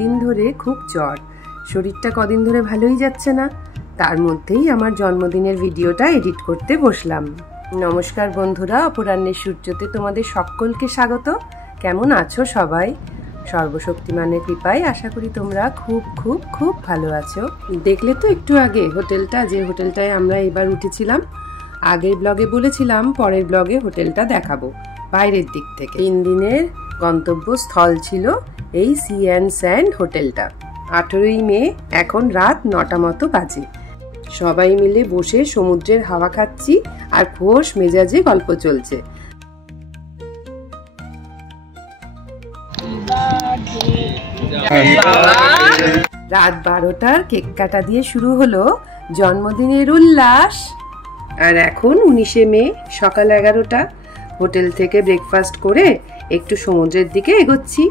দুদিন ধরে খুব জ্বর, শরীরটা কদিন ধরে ভালোই যাচ্ছে না। তার মধ্যেই আমার জন্মদিনের ভিডিওটা এডিট করতে বসলাম। নমস্কার বন্ধুরা, অপরাহ্নের সূর্যতে তোমাদের সকলকে স্বাগত। কেমন আছো সবাই? সর্বশক্তিমানের কৃপায় আশা করি তোমরা খুব খুব খুব ভালো আছো। দেখলে তো একটু আগে হোটেলটা, যে হোটেলটায় আমরা এবার উঠেছিলাম। আগের ব্লগে বলেছিলাম পরের ব্লগে হোটেলটা দেখাবো বাইরের দিক থেকে। 3 দিনের গন্তব্যস্থল ছিল এই সি অ্যান্ড স্যান্ড হোটেলটা। 18ই মে, এখন রাত 9টা মতো বাজে। সবাই মিলে বসে সমুদ্রের হাওয়া খাচ্ছি আর খোশ মেজাজে গল্প চলছে। রাত 12টার কেক কাটা দিয়ে শুরু হলো জন্মদিনের উল্লাস। আর এখন 19শে মে সকাল 11টা। হোটেল থেকে ব্রেকফাস্ট করে একটু সমুদ্রের দিকে এগোচ্ছি।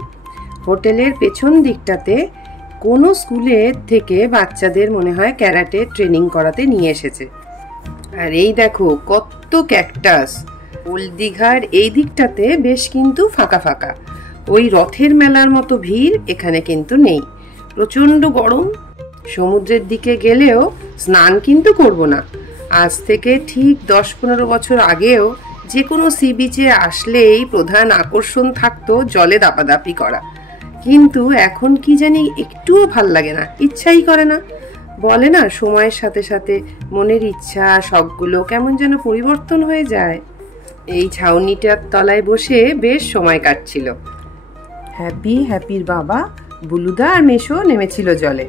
হোটেলের পেছন দিকটাতে কোনো স্কুলের থেকে বাচ্চাদের মনে হয় ক্যারাটে ট্রেনিং করাতে নিয়ে এসেছে। আর এই দেখো কত ক্যাকটাস। ওল্ড দীঘার এই দিকটাতে বেশ কিন্তু ফাঁকা ফাঁকা। ওই রথের মেলার মতো ভিড় এখানে কিন্তু নেই। প্রচণ্ড গরম। সমুদ্রের দিকে গেলেও স্নান কিন্তু করব না। আজ থেকে ঠিক 10-15 বছর আগেও যে কোনো সি বিচে আসলেই প্রধান আকর্ষণ থাকতো জলে দাপাদাপি করা। কিন্তু এখন কি জানি একটুও ভাল লাগে না, ইচ্ছাই করে না। বলে না, সময়ের সাথে সাথে মনের ইচ্ছা সবগুলো কেমন যেন পরিবর্তন হয়ে যায়। এই ছাউনিটার তলায় বসে বেশ সময় কাটছিল। হ্যাপির বাবা, বুলুদা আর মেশো নেমেছিল জলে,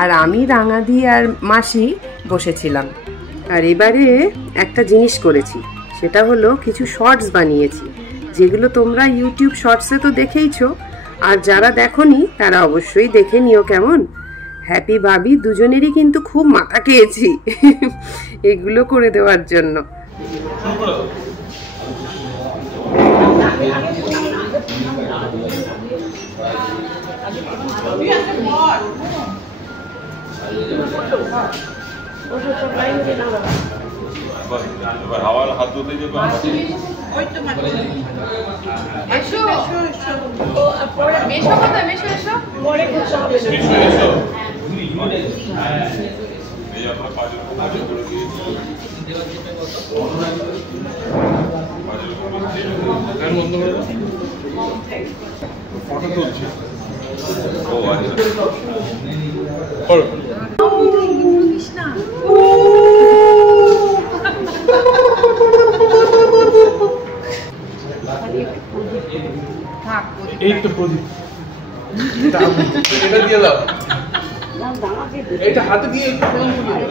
আর আমি, রাঙাদি আর মাসি বসেছিলাম। আর এবারে একটা জিনিস করেছি, সেটা হলো কিছু শর্টস বানিয়েছি, যেগুলো তোমরা ইউটিউব শর্টসে তো দেখেইছো। আর যারা দেখোনি তারা অবশ্যই দেখে নিও কেমন। হ্যাপি ভাবি দুজনেরই কিন্তু খুব মাথা খেয়েছি এগুলো করে দেওয়ার জন্য। হাত ধুতে যে ফটো তুলছে। ও এই তো প্রদীপ, এটা দিয়ে দাও, এটা হাতে দিয়ে একটু প্রণাম করে দাও।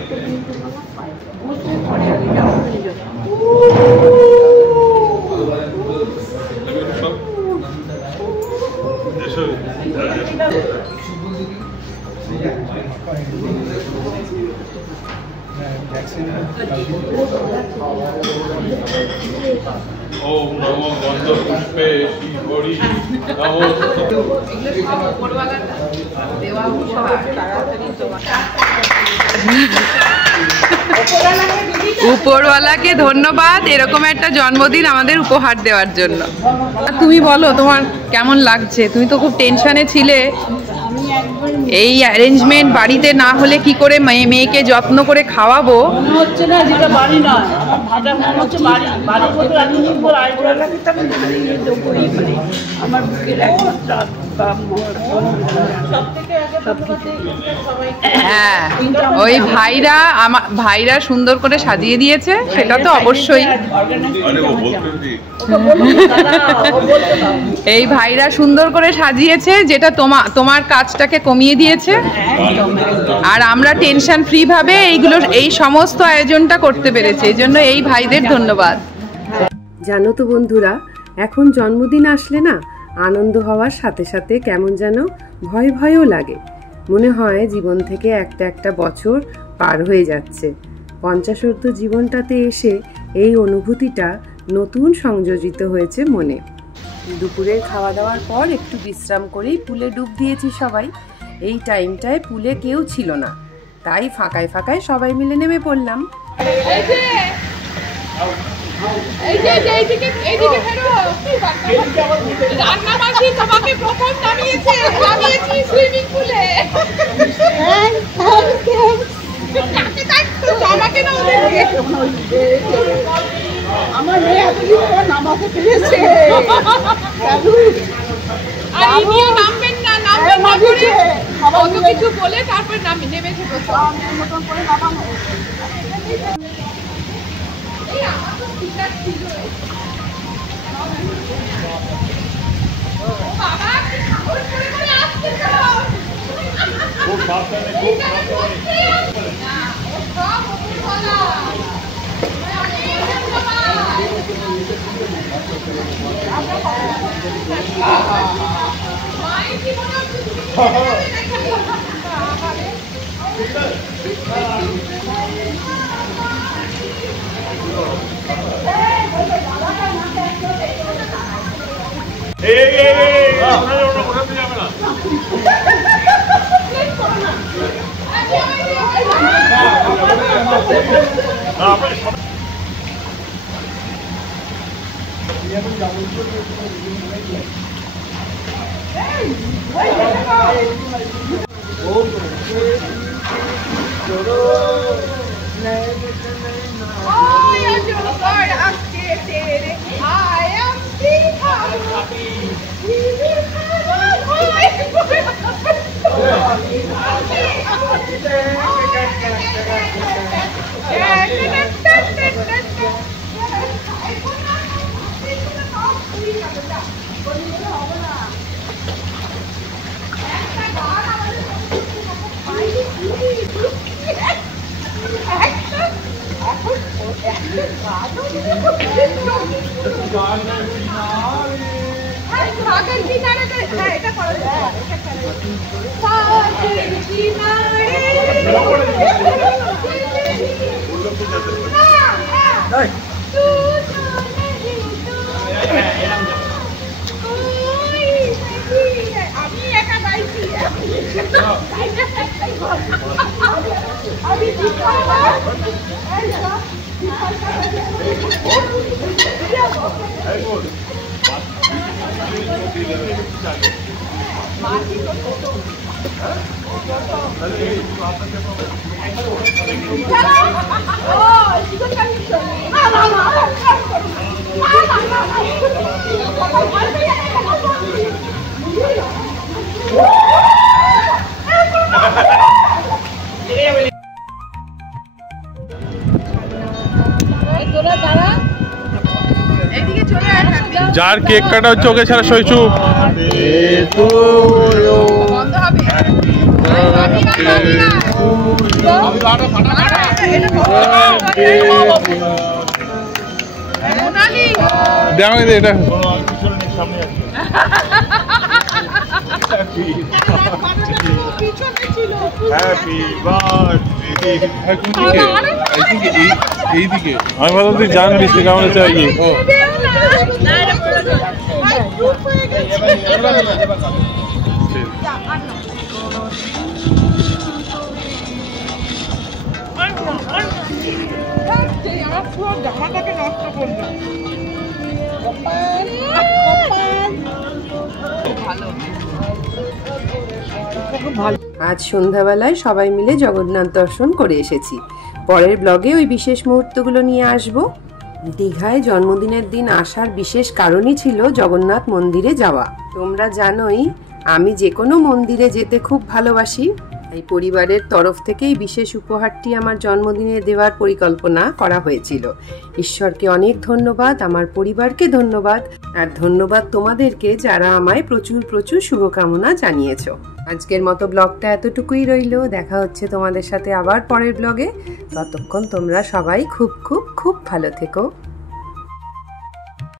ওম নমো গন্ধ পুষ্পে শ্রী নমো। উপরওয়ালাকে ধন্যবাদ এরকম একটা জন্মদিন আমাদের উপহার দেওয়ার জন্য। তুমি বলো তোমার কেমন লাগছে? তুমি তো খুব টেনশনে ছিলে। এই অ্যারেঞ্জমেন্ট বাড়িতে না হলে কি করে মেয়েকে যত্ন করে খাওয়াবো। মনে হচ্ছে না যেটা বাড়ি নয়, ভাটা মনে হচ্ছে বাড়ি। বাড়ির মতো রান্নার পর আইডিয়া লাগে তখন আমার বুকের একমাত্র। হ্যাঁ, ওই ভাইরা সুন্দর করে সাজিয়ে দিয়েছে, সেটা তো অবশ্যই। এই ভাইরা সুন্দর করে সাজিয়েছে, যেটা তোমার কাজটাকে কমিয়ে দিয়েছে। আর আমরা টেনশন ফ্রি ভাবে এই সমস্ত আয়োজনটা করতে পেরেছি, এই জন্য এই ভাইদের ধন্যবাদ। জানো তো বন্ধুরা, এখন জন্মদিন আসলে না, আনন্দ হওয়ার সাথে সাথে কেমন যেন ভয়ও লাগে। মনে হয় জীবন থেকে একটা বছর পার হয়ে যাচ্ছে। 50 জীবনটাতে এসে এই অনুভূতিটা নতুন সংযোজিত হয়েছে মনে। দুপুরের খাওয়া দাওয়ার পর একটু বিশ্রাম করেই পুলে ডুব দিয়েছি সবাই। এই টাইমটায় পুলে কেউ ছিল না, তাই ফাঁকায় ফাঁকায় সবাই মিলে নেমে পড়লাম। এইদিকে রান্না মাসি তোমাকে প্রথম নামিয়েছি সুইমিং পুলে। আমার মেয়ে এতদিন নামাতে পেরেছে। নামবেন না কত কিছু বলে তারপর নেমেছে মতন করে নামানো। যার কেক কাটা হচ্ছে ওকে ছাড়া সই চুপ। এটা এইদিকে আমি বললাম তুই জানবি সে কেমন চাই। জামাটাকে নষ্ট করলো। আজ সন্ধ্যাবেলায় সবাই মিলে জগন্নাথ দর্শন করে এসেছি। পরের ব্লগে ওই বিশেষ মুহূর্তগুলো নিয়ে আসব। দীঘায় জন্মদিনের দিন আসার বিশেষ কারণই ছিল জগন্নাথ মন্দিরে যাওয়া। তোমরা জানোই আমি যে কোনো মন্দিরে যেতে খুব ভালোবাসি। এই পরিবারের তরফ থেকেই বিশেষ উপহারটি আমার জন্মদিনে দেওয়ার পরিকল্পনা করা হয়েছিল। ঈশ্বরকে অনেক ধন্যবাদ, আমার পরিবারকে ধন্যবাদ, আর ধন্যবাদ তোমাদেরকে যারা আমায় প্রচুর প্রচুর শুভকামনা জানিয়েছো। আজকের মতো ব্লগটা এতটুকুই রইল। দেখা হচ্ছে তোমাদের সাথে আবার পরের ব্লগে। ততক্ষণ তোমরা সবাই খুব খুব খুব ভালো থেকো।